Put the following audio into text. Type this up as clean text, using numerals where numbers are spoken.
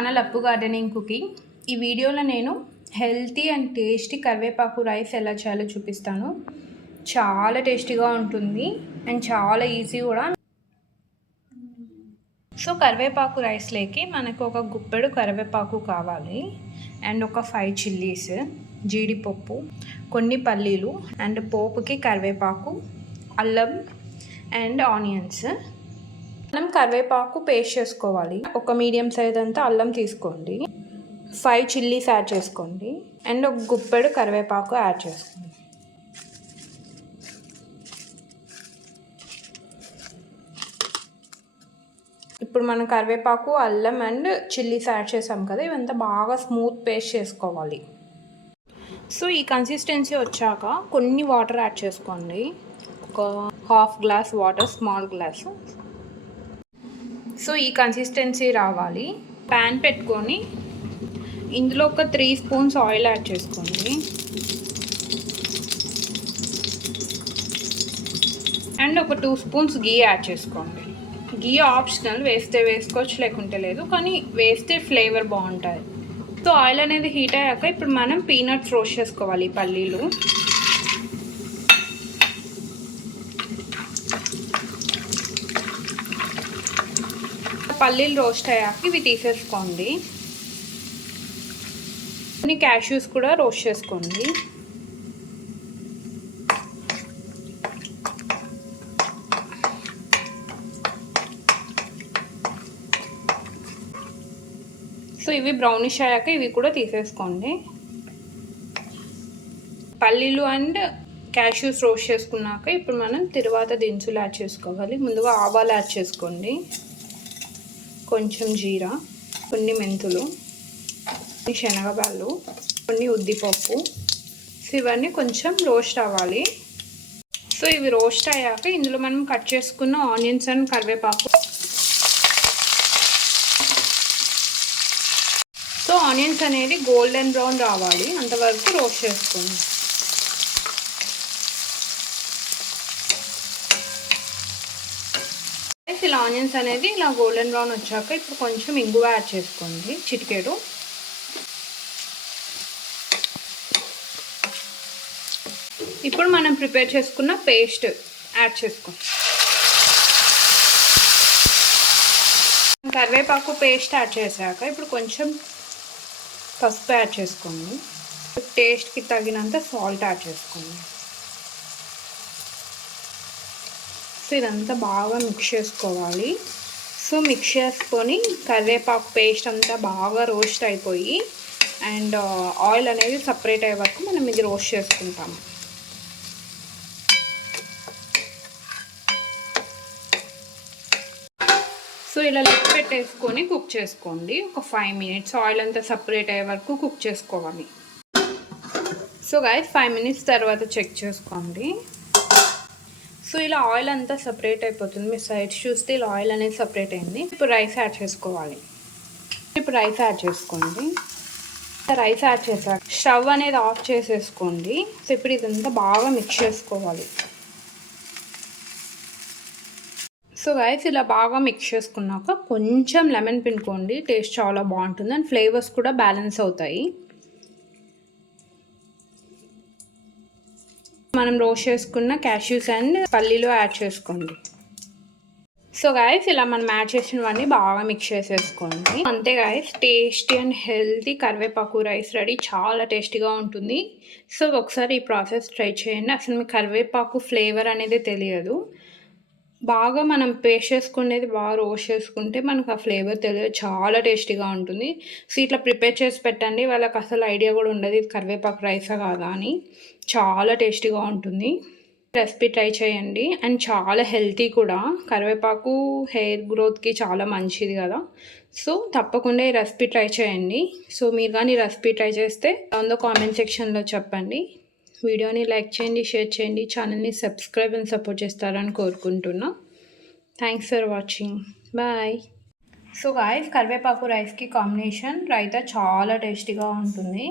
Channel అప్పు gardening cooking. ఈ వీడియోలో నేను హెల్తీ అండ్ టేస్టీ కరివేపాకు రైస్ ఎలా చేయాలో చూపిస్తాను. చాలా టేస్టీగా ఉంటుంది అండ్ చాలా ఈజీ కూడా. సో కరివేపాకు రైస్లోకి మనకు ఒక గుప్పెడు కరివేపాకు కావాలి అండ్ ఒక 5 చిల్లీస్, జీడిపప్పు, కొన్ని పల్లీలు అండ్ పోపుకి కరివేపాకు, అల్లం అండ్ ఆనియన్స్. మనం కరివేపాకు పేస్ట్ చేసుకోవాలి. ఒక మీడియం సైజ్ అంతా అల్లం తీసుకోండి, 5 చిల్లీస్ యాడ్ చేసుకోండి అండ్ ఒక గుప్పెడు కరివేపాకు యాడ్ చేసుకోండి. ఇప్పుడు మనం కరివేపాకు, అల్లం అండ్ చిల్లీస్ యాడ్ చేసాం కదా, ఇవంతా బాగా స్మూత్ పేస్ట్ చేసుకోవాలి. సో ఈ కన్సిస్టెన్సీ వచ్చాక కొన్ని వాటర్ యాడ్ చేసుకోండి, ఒక ½ glass water, small glass. So ఈ కన్సిస్టెన్సీ రావాలి. ప్యాన్ పెట్టుకొని ఇందులో ఒక 3 స్పూన్స్ ఆయిల్ యాడ్ చేసుకోండి అండ్ ఒక 2 స్పూన్స్ గీ యాడ్ చేసుకోండి. గీ ఆప్షనల్, వేస్తే వేసుకోవచ్చు లేకుంటే లేదు, కానీ వేస్తే ఫ్లేవర్ బాగుంటుంది. సో ఆయిల్ అనేది హీట్ అయ్యాక ఇప్పుడు మనం పీనట్స్ రోస్ట్ చేసుకోవాలి. పల్లీలు, పల్లీలు రోస్ట్ అయ్యాక ఇవి తీసేసుకోండి. కొన్ని క్యాష్యూస్ కూడా రోస్ట్ చేసుకోండి. సో ఇవి బ్రౌనిష్ అయ్యాక ఇవి కూడా తీసేసుకోండి. పల్లీలు అండ్ క్యాష్యూస్ రోస్ట్ చేసుకున్నాక ఇప్పుడు మనం తరువాత దినుసులు యాడ్ చేసుకోవాలి. ముందుగా ఆవాలు యాడ్ చేసుకోండి, కొంచెం జీరా, కొన్ని మెంతులు, కొన్ని శనగబాళ్ళు, కొన్ని ఉద్దిపప్పు. సో ఇవన్నీ కొంచెం రోస్ట్ అవ్వాలి. సో ఇవి రోస్ట్ అయ్యాక ఇందులో మనం కట్ చేసుకున్న ఆనియన్స్ అండ్ కరివేపాకు. సో ఆనియన్స్ అనేది గోల్డెన్ బ్రౌన్ రావాలి, అంతవరకు రోస్ట్ చేసుకోండి. ఇలా ఆనియన్స్ అనేది ఇలా గోల్డెన్ బ్రౌన్ వచ్చాక ఇప్పుడు కొంచెం ఇంగువ యాడ్ చేసుకోండి, చిటికెడు. ఇప్పుడు మనం ప్రిపేర్ చేసుకున్న పేస్ట్ యాడ్ చేసుకోండి. కరివేపాకు పేస్ట్ యాడ్ చేశాక ఇప్పుడు కొంచెం పసుపు యాడ్ చేసుకోండి. టేస్ట్కి తగినంత సాల్ట్ యాడ్ చేసుకోండి. సో ఇదంతా బాగా మిక్స్ చేసుకోవాలి. సో మిక్స్ చేసుకొని కరివేపాకు పేస్ట్ అంతా బాగా రోస్ట్ అయిపోయి అండ్ ఆయిల్ అనేది సపరేట్ అయ్యే వరకు మనం ఇది రోస్ట్ చేసుకుంటాము. సో ఇలా లిడ్ పెట్టేసుకొని కుక్ చేసుకోండి ఒక 5 మినిట్స్. ఆయిల్ అంతా సపరేట్ అయ్యే వరకు కుక్ చేసుకోవాలి. సో గైస్ 5 మినిట్స్ తర్వాత చెక్ చేసుకోండి. సో ఇలా ఆయిల్ అంతా సపరేట్ అయిపోతుంది. మీరు సైడ్స్ చూస్తే ఇలా ఆయిల్ అనేది సపరేట్ అయింది. ఇప్పుడు రైస్ యాడ్ చేసుకోవాలి. ఇప్పుడు రైస్ యాడ్ చేసుకోండి. రైస్ యాడ్ చేశాక స్టవ్ అనేది ఆఫ్ చేసేసుకోండి. సో ఇప్పుడు ఇదంతా బాగా మిక్స్ చేసుకోవాలి. సో గైస్ ఇలా బాగా మిక్స్ చేసుకున్నాక కొంచెం లెమన్ పిండుకోండి, టేస్ట్ చాలా బాగుంటుంది అండ్ ఫ్లేవర్స్ కూడా బ్యాలెన్స్ అవుతాయి. మనం రోస్ట్ చేసుకున్న క్యాష్యూస్ అండ్ పల్లీలు యాడ్ చేసుకోండి. సో గైస్ ఇలా మనం యాడ్ చేసినవన్నీ బాగా మిక్స్ చేసేసుకోండి. అంతే గైస్, టేస్టీ అండ్ హెల్తీ కరివేపాకు రైస్ రెడీ. చాలా టేస్టీగా ఉంటుంది. సో ఒకసారి ఈ ప్రాసెస్ ట్రై చేయండి. అసలు మీకు కరివేపాకు ఫ్లేవర్ అనేది తెలియదు. బాగా మనం పేస్ట్ చేసుకునేది బాగా రోస్ట్ చేసుకుంటే మనకు ఆ ఫ్లేవర్ తెలియదు. చాలా టేస్టీగా ఉంటుంది. సో ఇట్లా ప్రిపేర్ చేసి పెట్టండి, వాళ్ళకి అసలు ఐడియా కూడా ఉండదు ఇది కరివేపాకు రైసా కాదా అని. చాలా టేస్టీగా ఉంటుంది. రెసిపీ ట్రై చేయండి అండ్ చాలా హెల్తీ కూడా. కరివేపాకు హెయిర్ గ్రోత్కి చాలా మంచిది కదా. సో తప్పకుండా ఈ రెసిపీ ట్రై చేయండి. సో మీరు కానీ ఈ రెసిపీ ట్రై చేస్తే కామెంట్ సెక్షన్లో చెప్పండి. వీడియోని లైక్ చేయండి, షేర్ చేయండి, ఛానల్ని సబ్స్క్రైబ్ అండ్ సపోర్ట్ చేస్తారని కోరుకుంటున్నా. Thanks for watching, bye. So guys, కరివేపాకు రైస్కి కాంబినేషన్ రైతా చాలా టేస్టీగా ఉంటుంది.